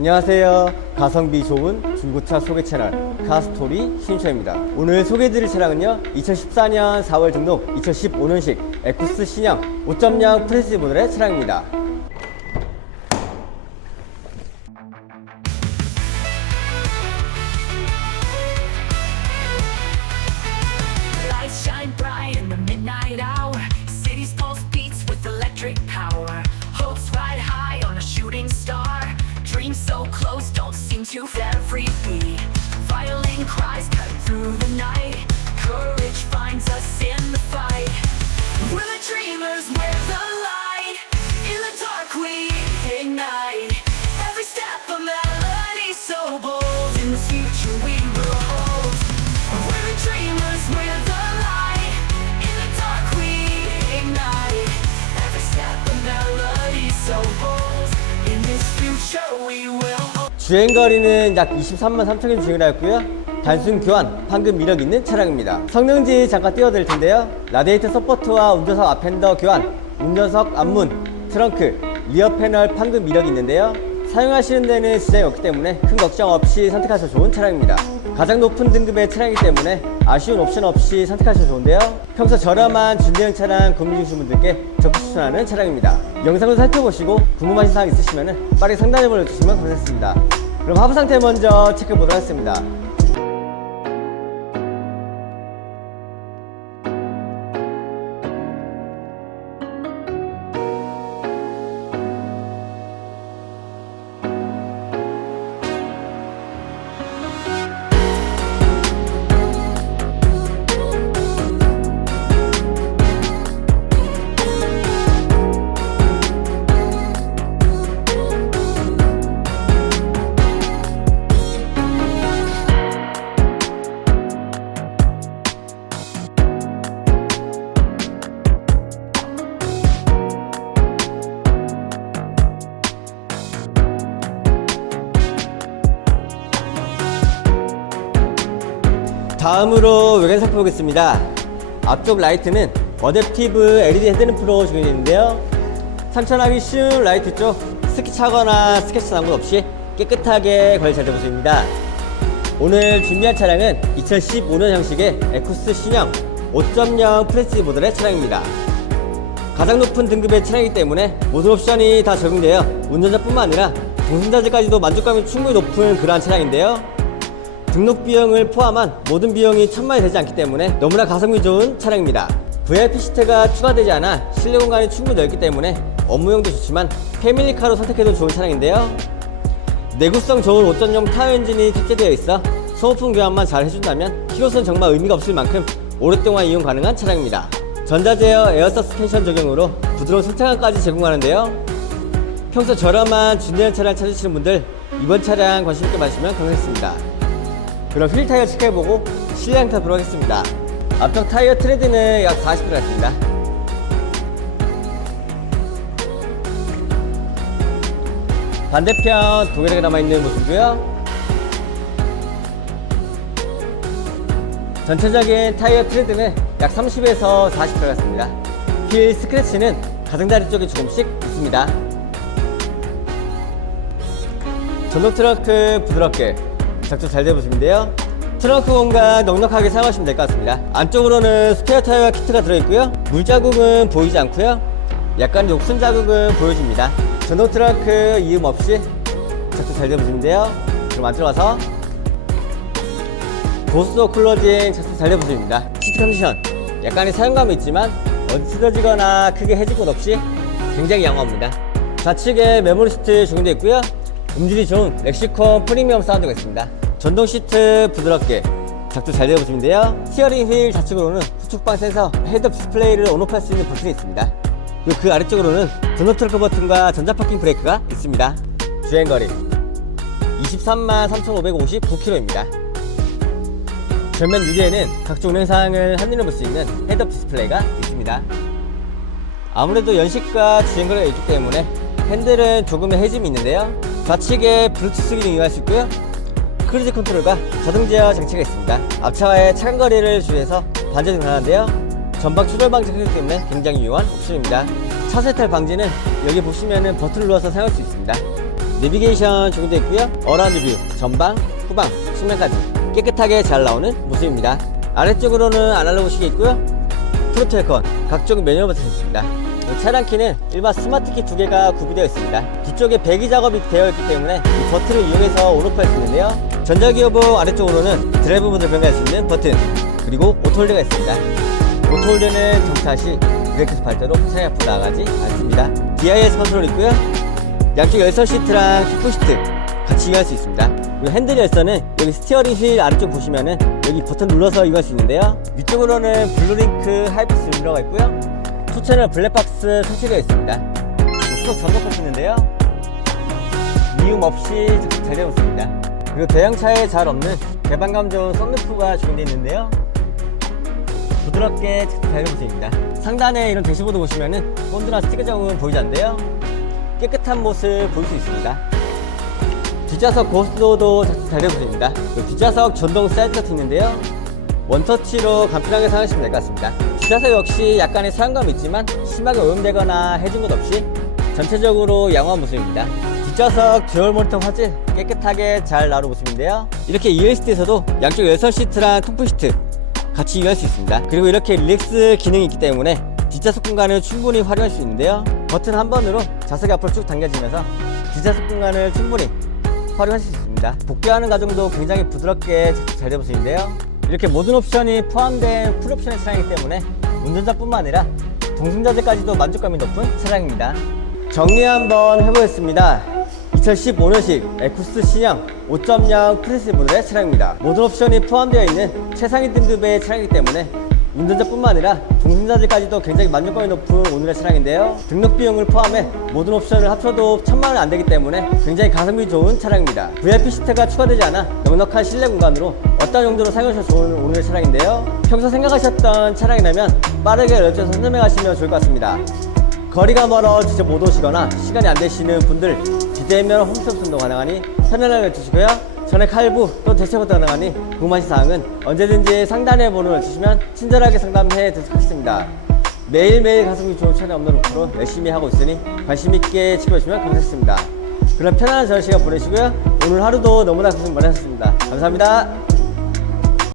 안녕하세요. 가성비 좋은 중고차 소개 채널 카스토리 신차입니다. 오늘 소개해드릴 차량은요. 2014년 4월 등록 2015년식 에쿠스 신형 5.0 프레시 모델의 차량입니다. 주행거리는 약 23만 3천 개 주행을 하였고요. 단순 교환, 판금 이력 있는 차량입니다. 성능지 잠깐 띄워드릴 텐데요. 라디에이터 서포트와 운전석 앞핸더 교환, 운전석 앞문, 트렁크, 리어 패널 판금 이력이 있는데요. 사용하시는 데는 지장이 없기 때문에 큰 걱정 없이 선택하셔도 좋은 차량입니다. 가장 높은 등급의 차량이기 때문에 아쉬운 옵션 없이 선택하셔도 좋은데요. 평소 저렴한 준대형 차량 고민 중이신 분들께 적극 추천하는 차량입니다. 영상을 살펴보시고 궁금하신 사항 있으시면 빠르게 상담해 보내주시면 감사하겠습니다. 그럼 하부 상태 먼저 체크해 보도록 하겠습니다. 다음으로 외관 살펴보겠습니다. 앞쪽 라이트는 어댑티브 LED 헤드램프로 적용되어 있는데요. 상처나기 쉬운 라이트 쪽 스키 차거나 스케치 난것 없이 깨끗하게 관리 잘 되고 있습니다. 오늘 준비한 차량은 2015년 형식의 에쿠스 신형 5.0 프레스 모델의 차량입니다. 가장 높은 등급의 차량이기 때문에 모든 옵션이 다 적용되어 운전자뿐만 아니라 동승자들까지도 만족감이 충분히 높은 그러한 차량인데요. 등록 비용을 포함한 모든 비용이 천만이 되지 않기 때문에 너무나 가성비 좋은 차량입니다. VIP 시트가 추가되지 않아 실내 공간이 충분히 넓기 때문에 업무용도 좋지만 패밀리카로 선택해도 좋은 차량인데요. 내구성 좋은 5.0 타이어 엔진이 탑재되어 있어 소모품 교환만 잘 해준다면 키로수는 정말 의미가 없을 만큼 오랫동안 이용 가능한 차량입니다. 전자제어 에어 서스펜션 적용으로 부드러운 승차감까지 제공하는데요. 평소 저렴한 준대형 차량 찾으시는 분들 이번 차량 관심 있게 마시면 감사하겠습니다. 그럼 휠 타이어 체크해보고 실내 보도록 하겠습니다. 앞쪽 타이어 트레드는 약 40% 같습니다. 반대편 동일하게 남아있는 모습이고요. 전체적인 타이어 트레드는 약 30에서 40% 같습니다. 휠 스크래치는 가장자리 쪽에 조금씩 있습니다. 전동 트렁크 부드럽게 작동 잘 되어보시는데요. 트렁크 공간 넉넉하게 사용하시면 될 것 같습니다. 안쪽으로는 스페어 타이어 키트가 들어있고요. 물 자국은 보이지 않고요. 약간 녹슨 자국은 보여집니다. 전동 트렁크 이음 없이 작동 잘 되어보시는데요. 그럼 안쪽 와서 고스도 클로징 작동 잘 되어보십니다. 시트 컨디션 약간의 사용감이 있지만 어디 쓰러지거나 크게 해질 것 없이 굉장히 양호합니다. 좌측에 메모리 시트 적용되어 있고요. 음질이 좋은 렉시콘 프리미엄 사운드가 있습니다. 전동 시트 부드럽게 작동 잘 되어 보시는데요. 스티어링 휠 좌측으로는 후측방 센서, 헤드업 디스플레이를 온오프할 수 있는 버튼이 있습니다. 그리고 그 아래쪽으로는 드노 트렁크 버튼과 전자 파킹 브레이크가 있습니다. 주행거리 23만 3,559km입니다. 전면 유리에는 각종 운행 사항을 한눈에 볼 수 있는 헤드업 디스플레이가 있습니다. 아무래도 연식과 주행거리가 있기 때문에 핸들은 조금의 해짐이 있는데요. 좌측에 블루투스 기능 이용할 수 있고요. 크루즈 컨트롤과 자동 제어 장치가 있습니다. 앞차와의 차간 거리를 주의해서 반전이 가능한데요. 전방 추돌 방지 크기 때문에 굉장히 유용한 옵션입니다. 차세탈 방지는 여기 보시면은 버튼을 눌러서 사용할 수 있습니다. 내비게이션 적용되어 있고요. 어라운드 뷰, 전방, 후방, 측면까지 깨끗하게 잘 나오는 모습입니다. 아래쪽으로는 아날로그식이 있고요. 에어컨, 각종 매뉴얼 버튼이 있습니다. 이 차량 키는 일반 스마트 키 두 개가 구비되어 있습니다. 뒤쪽에 배기 작업이 되어 있기 때문에 이 버튼을 이용해서 할수 있는데요. 전자기어봉 아래쪽으로는 드라이브 모드를 변경할 수 있는 버튼, 그리고 오토홀드가 있습니다. 오토홀드는 정차 시 브레이크 발대로 차량 앞으로 나가지 않습니다. DIS 컨트롤 있고요. 양쪽 열선 시트랑 킥프 시트 같이 이용할 수 있습니다. 그리고 핸들 열선은 여기 스티어링 휠 아래쪽 보시면은 여기 버튼 눌러서 이용할 수 있는데요. 위쪽으로는 블루링크 하이패스 윈도가 있고요. 투채널 블랙박스 설치되어 있습니다. 수석 전자파트 있는데요. 미움 없이 작동 잘 되어 있습니다. 그리고 대형차에 잘 없는 개방감 좋은 썬루프가 적용되어 있는데요. 부드럽게 잘 되어 있습니다. 상단에 이런 대시보드 보시면은 본드나 스티커 자국은 보이지 않는데요. 깨끗한 모습 볼수 있습니다. 뒷좌석 있습니다. 그리고 뒷좌석 전동 사이드 커트 있는데요. 원터치로 간편하게 사용하시면 될 것 같습니다. 뒷좌석 역시 약간의 사용감이 있지만 심하게 오염되거나 해진 것 없이 전체적으로 양호한 모습입니다. 뒷좌석 듀얼 모니터 화질 깨끗하게 잘 나오는 모습인데요. 이렇게 ELCD에서도 양쪽 열선 시트랑 통풍 시트 같이 이용할 수 있습니다. 그리고 이렇게 릴렉스 기능이 있기 때문에 뒷좌석 공간을 충분히 활용할 수 있는데요. 버튼 한 번으로 좌석이 앞으로 쭉 당겨지면서 뒷좌석 공간을 충분히 활용할 수 있습니다. 복귀하는 과정도 굉장히 부드럽게 잘 되어 보이는데요. 이렇게 모든 옵션이 포함된 풀옵션의 차량이기 때문에 운전자뿐만 아니라 동승자들까지도 만족감이 높은 차량입니다. 정리 한번 해보겠습니다. 2015년식 에쿠스 신형 5.0 프레스 모델의 차량입니다. 모든 옵션이 포함되어 있는 최상위 등급의 차량이기 때문에 운전자뿐만 아니라 동승자들까지도 굉장히 만족감이 높은 오늘의 차량인데요. 등록 비용을 포함해 모든 옵션을 합쳐도 천만 원안 되기 때문에 굉장히 가성비 좋은 차량입니다. VIP 시트가 추가되지 않아 넉넉한 실내 공간으로 어떤 용도로 사용하셔도 좋은 오늘의 차량인데요. 평소 생각하셨던 차량이라면 빠르게 연락주셔서 선점해 가시면 좋을 것 같습니다. 거리가 멀어 직접 못 오시거나 시간이 안 되시는 분들 비대면 홈서비스도 가능하니 편안하게 주시고요. 전액 할부 또 대체부터 가능하니 궁금하신 사항은 언제든지 상단에 번호를 주시면 친절하게 상담해 드리도록 하겠습니다. 매일매일 가성비 좋은 차량 없는 오프로 열심히 하고 있으니 관심 있게 지켜주시면 감사하겠습니다. 그럼 편안한 저녁 시간 보내시고요. 오늘 하루도 너무나 고생 많으셨습니다. 감사합니다.